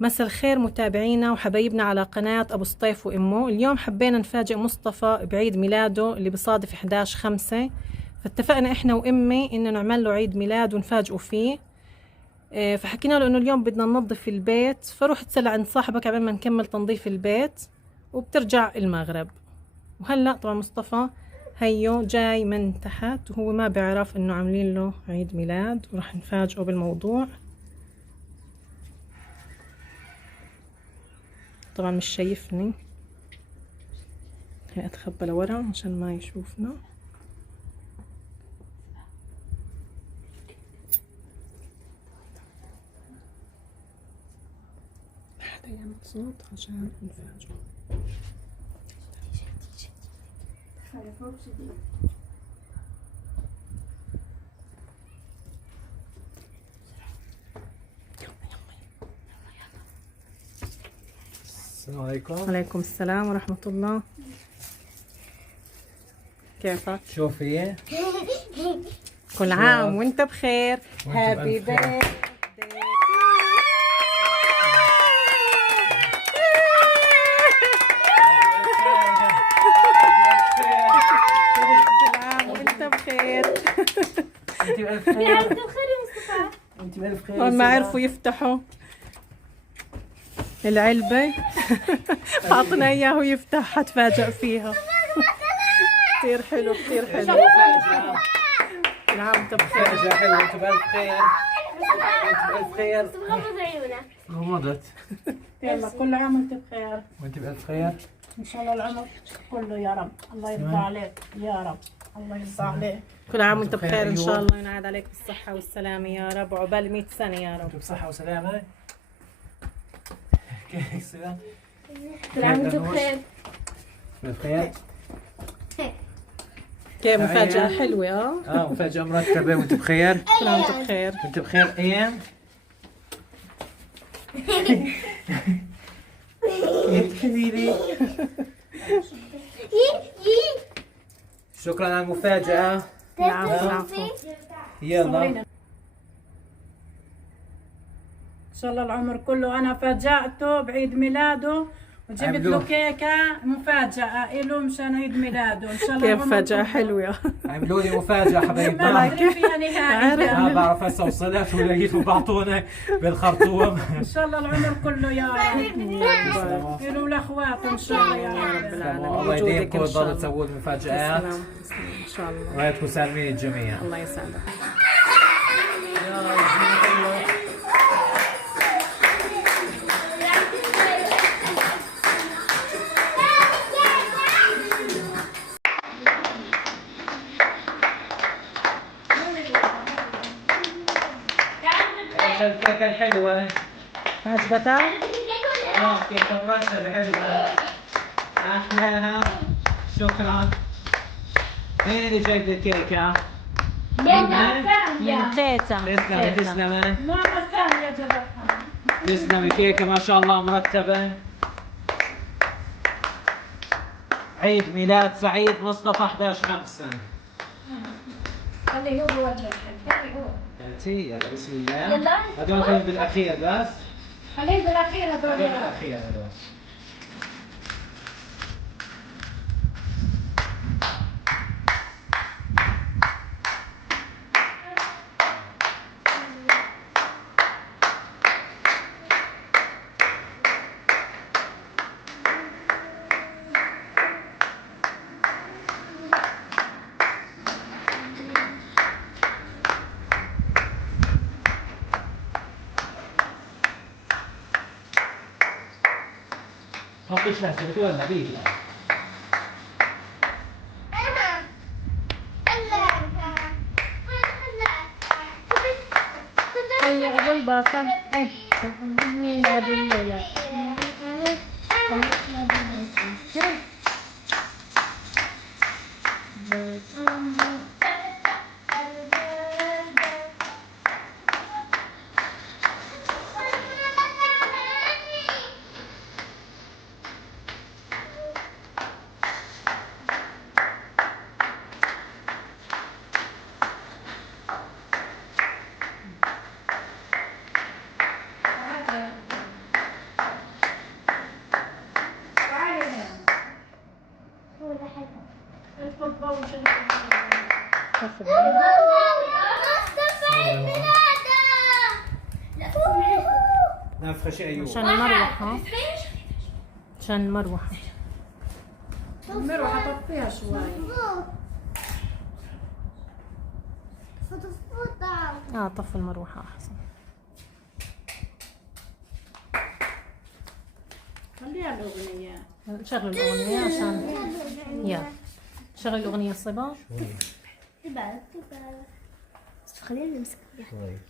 مساء الخير متابعينا وحبايبنا على قناة أبو سطيف وإمه. اليوم حبينا نفاجئ مصطفى بعيد ميلاده اللي بصادف 11/5، فاتفقنا إحنا وإمي إنه نعمل له عيد ميلاد ونفاجئه فيه. فحكينا له إنه اليوم بدنا ننظف البيت، فروح تسلى عند صاحبك قبل ما نكمل تنظيف البيت وبترجع المغرب. وهلأ طبعا مصطفى هيو جاي من تحت وهو ما بيعرف إنه عاملين له عيد ميلاد، وراح نفاجئه بالموضوع. طبعا مش شايفني، هي اتخبى لورا عشان ما يشوفنا. حدا يعمل صوت عشان نفاجئه. السلام عليكم. وعليكم السلام ورحمة الله. كيفك؟ شوفي كل عام وانت بخير. هابي بألف خير. بيرثداي. كل عام وانت بخير. انت بألف خير. انت بألف خير. هون ما عرفوا يفتحوا العلبة. حاطنا اياه ويفتح، حتفاجأ فيها. كثير حلو كثير حلو. كل عام وانت بخير. مفاجأة حلوة. انت بألف خير. انت بألف خير. غمض عيونك. غمضت. يلا كل عام وانت بخير، وانت بألف خير. ان شاء الله العمر كله يا رب، الله يرضى عليك يا رب، الله يرضى عليك. كل عام وانت بخير ان شاء أيوة. الله، ينعاد عليك بالصحة والسلامة يا رب، وعقبال 100 سنة يا رب. انت بصحة وسلامة. كيف سلام. كل عام وانت بخير. بألف خير. كيف مفاجأة حلوة. مفاجأة مرتبة. وانت بخير. كل عام وانت بخير. وانت بخير ايام. يا شكرا على المفاجأة. العفو العفو. يلا. ان شاء الله العمر كله. انا فاجأته بعيد ميلاده وجبت له عملوه. كيكه مفاجأة له مشان عيد ميلاده، ان شاء الله كيف العمر فجأة كله. حلوة. عملوا لي مفاجأة ما حبايبنا. بعرف فيها نهائي. ما بعرف هسه وصلت ولقيتهم بعطونا بالخرطوم. ان شاء الله العمر كله يا رب، له والاخوات ان شاء الله يا رب. العالمين. الله وجودك يديمكم إن شاء وتضلوا الله. تسووا لي مفاجآت. تسلم تسلم ان شاء الله. وهيكم سالمين الجميع. الله يسعدك. الكيكة الحلوة. عجبتك؟ كيكة مرتبة حلوة. أحلاها. شكرا. مين اللي جايب لي الكيكة؟ من تسلمي تسلمي. ماما ثانية جابتها. تسلمي. كيكة ما شاء الله مرتبة. عيد ميلاد سعيد مصطفى 11/5. خليه هو ولا خليه هو. انتي يلا بسم الله. يلا. هدول خليهم بالاخير بس. خليه بالاخير هدول هذول. بالاخير هدول. حطيش لها ولا بيدي. هيا قبل باكر. طفل. نفخ شيء أيوب. عشان المروحة. عشان المروحة. المروحة طفيها شوي. طف المروحة أحسن. خليها الأغنية. شغل الأغنية عشان يلا شغل الأغنية الصبا. تبارك بس خلينا نمسك طيب. تبارك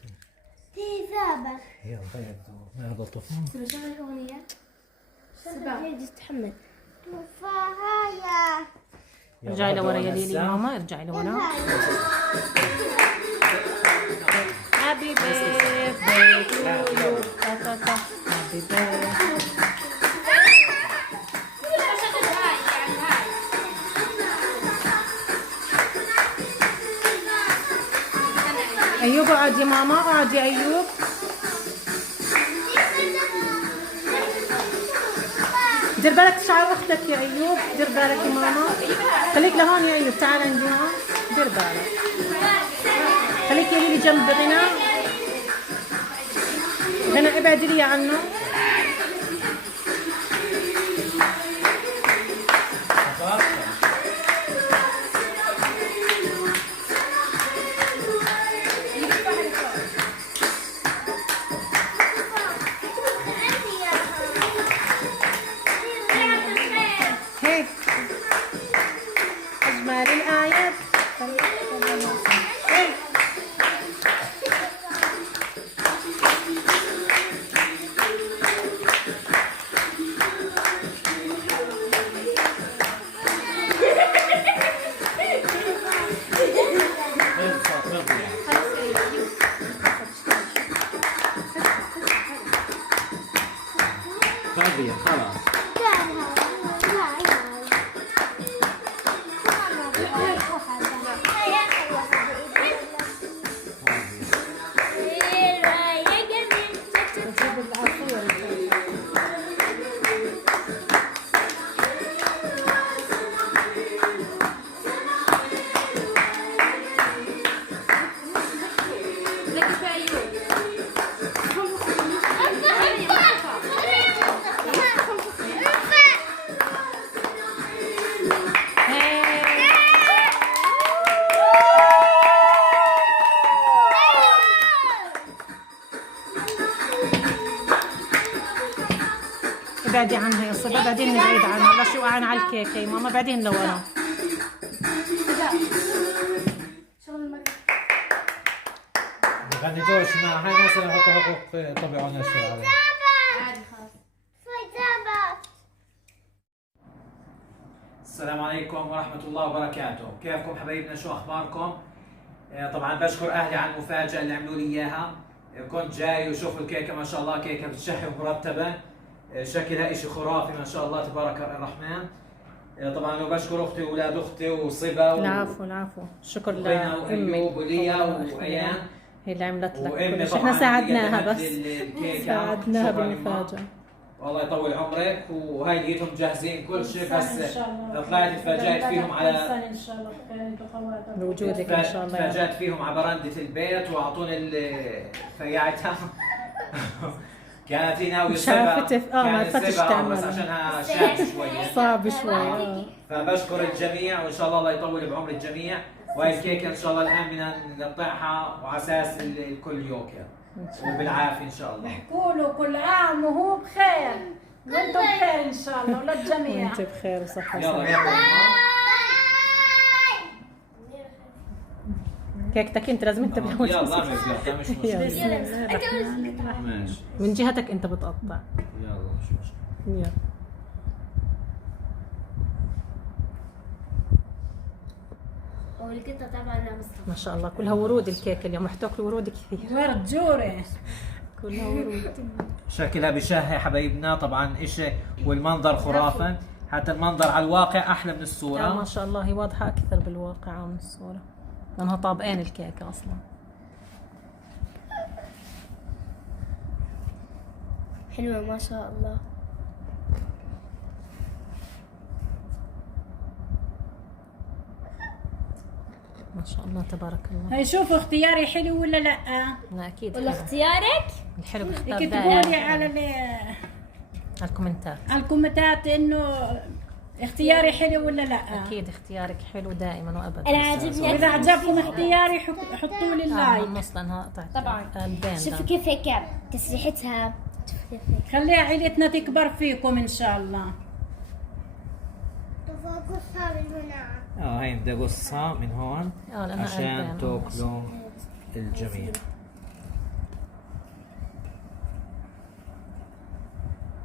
يلا طيب ما هذا الطفل. شغل الأغنية هي تتحمل تفاحة ارجعي لورا يا ليلي ماما، ارجعي لورا. Happy birthday to you. Happy birthday. أيوب اقعد يا ماما، اقعد يا أيوب. دير بالك تشعر أختك يا أيوب، دير بالك يا ماما. خليك لهون يا أيوب، تعال عندي هون، دير بالك. خليك يا ليلي جنب غنى. غنى ابعدي لي عنه. هيك أجمل الآيات. هيك فاضية خلاص. ابعدي عنها يا صبا، بعدين نبعد عنها. لا شو وقعنا على الكيكة يا ماما، بعدين لورا. غني جوش مع هاي مثلا يحطوا حقوق طبع ونشر عليه. السلام عليكم ورحمة الله وبركاته، كيفكم حبايبنا؟ شو أخباركم؟ طبعا بشكر أهلي على المفاجأة اللي عملوا لي إياها. كنت جاي وشوفوا الكيكة ما شاء الله، كيكة بتشهي ومرتبة، شكلها إشي خرافي ما شاء الله تبارك الرحمن. طبعا وبشكر أختي وأولاد أختي وصبا العفو العفو، شكر وغنى لأمي وأيوب وليا وأيان. هي اللي عملت لك وأمي كل شيء. طبعاً احنا ساعدناها قدمت بس، لي الكيكة. ساعدناها شكراً بالمفاجأة. والله يطول عمرك. وهاي لقيتهم جاهزين كل شيء، بس إن شاء الله. طلعت تفاجأت فيهم على إن شاء الله بخير وخواتم. بوجودك إن شاء الله. تفاجأت فيهم على برندة البيت وأعطوني فياعتها. كانت هي ناوية شافت ما كانت عرفتش سبا، تعمل. بس عشانها شاب شوية. صعب شوي. فبشكر الجميع وإن شاء الله يطول بعمر الجميع. وهي الكيكة إن شاء الله الآن بدنا نقطعها وعلى أساس الكل يوكل وبالعافية إن شاء الله. قولوا كل عام وهو بخير وانتم بخير ان شاء الله وللجميع. وانت بخير وصحة يلا وسلامة. يلا. كيكتك انت لازم انت يلا اعمل فيها مش مشكلة. بسم الله الرحمن الرحيم. ماشي من جهتك انت بتقطع. يلا مش مشكلة. يلا. ولك انت طبعا مصطفى ما شاء الله كلها ورود الكيكة اليوم، رح تاكلوا ورود كثير. ورد جوري. كلها ورود. شكلها بشهي حبايبنا طبعا إشي، والمنظر خرافة. حتى المنظر على الواقع أحلى من ما الصورة. شاء الله هي واضحة أكثر بالواقع من الصورة، لأنها طابقين الكيكة أصلا. حلوة ما شاء الله. ما شاء الله تبارك الله. هاي شوفوا اختياري حلو ولا لا؟ لا اكيد ولا حلو. اختيارك؟ الحلو بختار اكتبوا لي دائما على على الكومنتات. على الكومنتات انه اختياري حلو ولا لا. اكيد اختيارك حلو دائما وابدا. انا عاجبني واذا عجبكم اختياري حطوا لي من اللايك. النص لانها قطعت طبعاً. قلبين. شوفي كيف هيك تسريحتها. شوفي كيف هيك. خليها عيلتنا تكبر فيكم ان شاء الله. تفاقسها بالمناعة. هاي بدي اقصها من هون لأنها عشان قلبين. تاكلوا الجميع.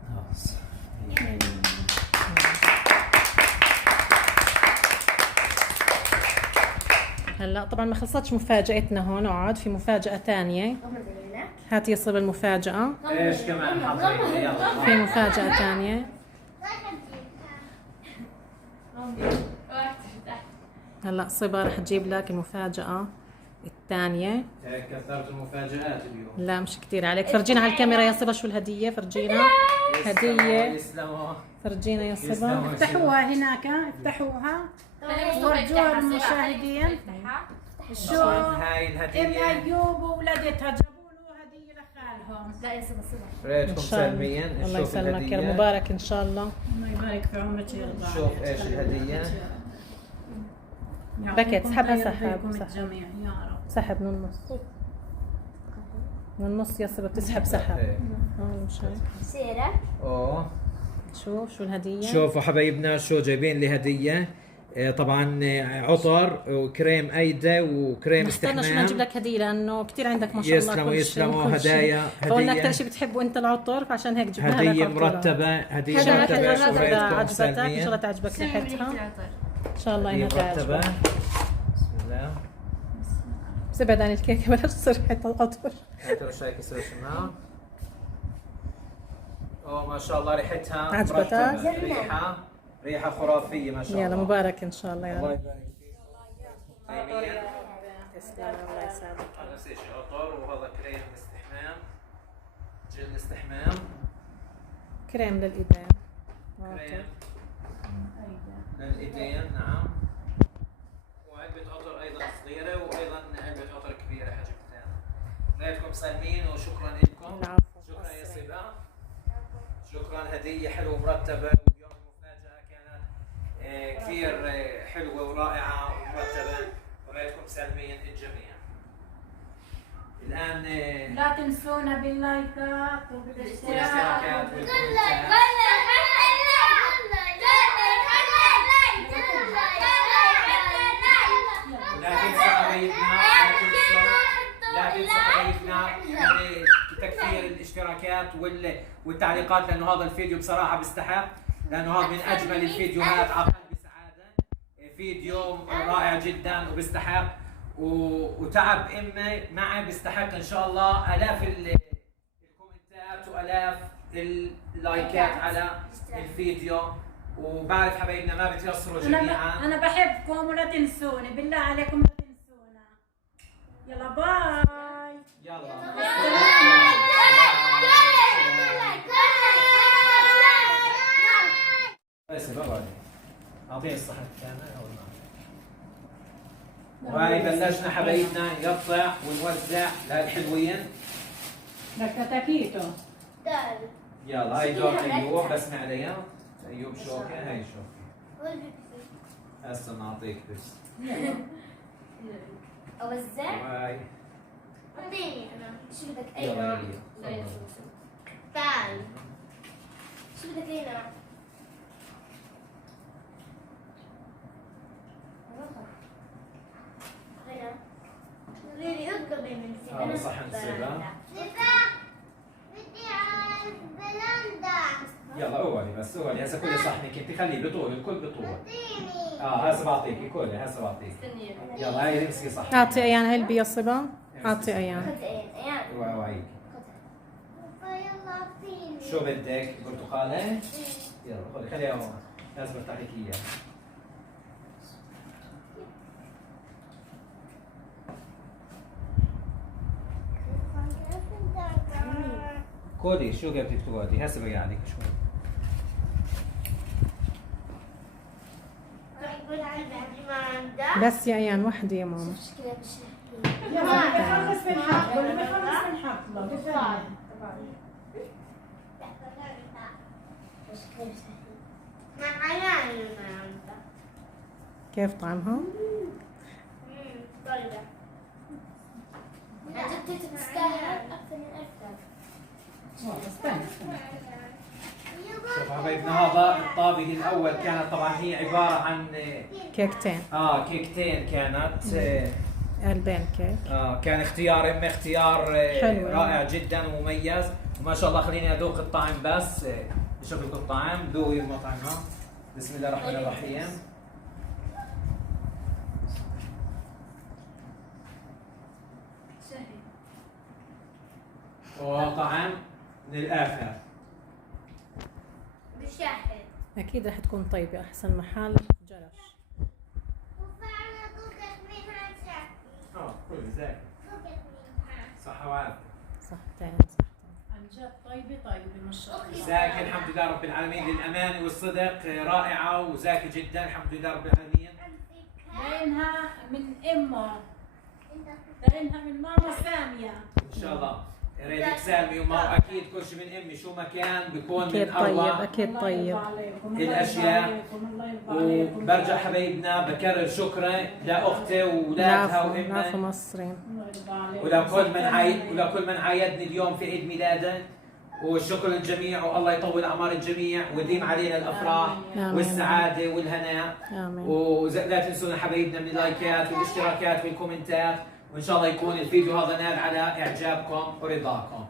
خلاص. هلا طبعا ما خلصتش مفاجأتنا هون، اقعد في مفاجأة ثانية. هات يصيب المفاجأة. ايش كمان حاطين؟ يلا. في مفاجأة ثانية. هلا صبا رح تجيب لك المفاجأة الثانية. هيك كثرت المفاجآت اليوم. لا مش كثير عليك. فرجينا على الكاميرا يا صبا شو الهدية. فرجينا هدية. يسلموا. فرجينا يا صبا. يسلموا. افتحوها هناك، افتحوها ورجوها للمشاهدين. شو هاي ام الهدية. ايوب وولدتها جابوا له هديه لخالهم. لا يا صبا ريتكم إن شاء الله. سلميا. الله نشوف يسلمك يا رب. الهدية. مبارك ان شاء الله. الله يبارك في عمرك يا رب. شوف ايش الهدية. بكت، سحبها سحب. الجميع يا رب. سحب من النص. من النص يا صبا بتسحب سحب. إيه. مش هيك. سيرة. اوه شو الهدية. شوفوا حبايبنا شو جايبين لي هدية. طبعا عطر وكريم ايدي وكريم استنى شو نجيب استحمام. لك هدية لأنه كثير عندك ما شاء الله. يسلموا كل شيء، يسلموا. كل شيء. هدايا فقلنا هدية أكثر شيء بتحبه أنت العطر، فعشان هيك جبناها لك هدية عطورة. مرتبة. هدية إن شاء الله مرتبة. شو إذا رأيكم عجبتك إن شاء الله سلميا؟ تعجبك ريحتها. إن شاء الله هدية إنها مرتبة. تعجبك. بسم الله. بس ابعد عن الكيكة بلاش تصير ريحة العطر. هاتوا رشايك يصير شمال. اوه ما شاء الله ريحتها عجبتك؟ مرتبة. ريحة خرافية ما شاء الله. يلا مبارك إن شاء الله يا الله رب. يبارك فيك. تسلم الله يسعدك. هذا نفس الشيء عطر وهذا كريم استحمام. جل استحمام. كريم للإيدين. كريم للايدين نعم. وعلبة عطر ايضا صغيرة وايضا علبة عطر كبيرة حجمتين. غيركم سالمين وشكرا لكم. العفو. شكرا يا صبا. شكرا. هدية حلوة مرتبة واليوم المفاجأة كانت كثير حلوة ورائعة ومرتبة. ورأيتكم سالمين الجميع. الآن لا تنسونا باللايكات والاشتراكات والكومنتات. لا تنسوا حبايبنا. لا تنسوا حبايبنا يعني تكثير الاشتراكات والتعليقات، لانه هذا الفيديو بصراحه بيستحق، لانه هذا من اجمل الفيديوهات على قلبي سعاده. فيديو رائع جدا وبيستحق، وتعب امي معي بيستحق ان شاء الله الاف الكومنتات والاف اللايكات على الفيديو. وبعرف حبايبنا ما بتيسروا جميعا. انا بحبكم ولا تنسوني بالله عليكم لا تنسونا. يلا باي. يلا بس بقعد اعطيني الصحن الثاني او وهاي بلشنا حبايبنا نقطع ونوزع للحلوين. كتاكيتو. يلا هاي دور ايوب. بسمع عليها ايوب شوكه. هاي شوكه. هسه نعطيك بس. اوزع. وهاي اعطيني انا. شو بدك اي يلا نوع؟ يلا. تعال. شو بدك اي نوع؟ ريلي اقربي من سيدنا. هذا صحن سيبا. بدي عايز بلندا. يلا اولي بس اولي هسه كلي صحنك انت خليه بطول الكل بطول. هسه بعطيكي كلي هسه بعطيك. يلا هاي امسكي صحن. أعطي أيان علبي يا صبا. أعطي أيان. خذ ايان. وعيك. يلا اعطيني. شو بدك؟ برتقالة؟ يلا خذي خليها هون. لازم افتح لك اياها. كودي شو بدك تودي؟ هسه بقى عليك شوي. بس يا ايان وحده يا ماما. يا ماما بخلص من حقله، اللي بخلص من حقله بفهم. كيف طعمها؟ شوف حبايبنا هذا الطابق الاول كانت طبعا هي عباره عن كيكتين. كيكتين كانت قلبين كيك. كان اختيار امي اختيار حلو. رائع جدا ومميز وما شاء الله. خليني اذوق الطعم بس اشوف لكم الطعم. ذوقي المطعم. بسم الله الرحمن الرحيم. وطعم من الاخر. اكيد رح تكون طيبه. احسن محل جرش. كل زين. صحة وعافية. صحتين. عن جد طيبة طيبة ما شاء الله. زاكي الحمد لله رب العالمين. للأمانة والصدق رائعة وزاكي جدا الحمد لله رب العالمين. باينها من امه، باينها من ماما سامية. إن شاء الله. ريدك سالمي وما واكيد كل شيء من امي شو ما كان بيكون اكيد من طيب. اروع اكيد طيب. الاشياء. وبرجع حبايبنا بكرر شكري لاختي واولادها العفو وامي مصرين. ولكل من عايدني اليوم في عيد ميلاده. والشكر للجميع والله يطول اعمار الجميع ويديم علينا الافراح آمين. والسعاده والهناء. امين. ولا تنسونا حبايبنا من اللايكات والاشتراكات والكومنتات. وان شاء الله يكون الفيديو هذا نال على اعجابكم ورضاكم.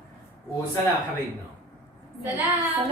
وسلام حبايبنا. سلام.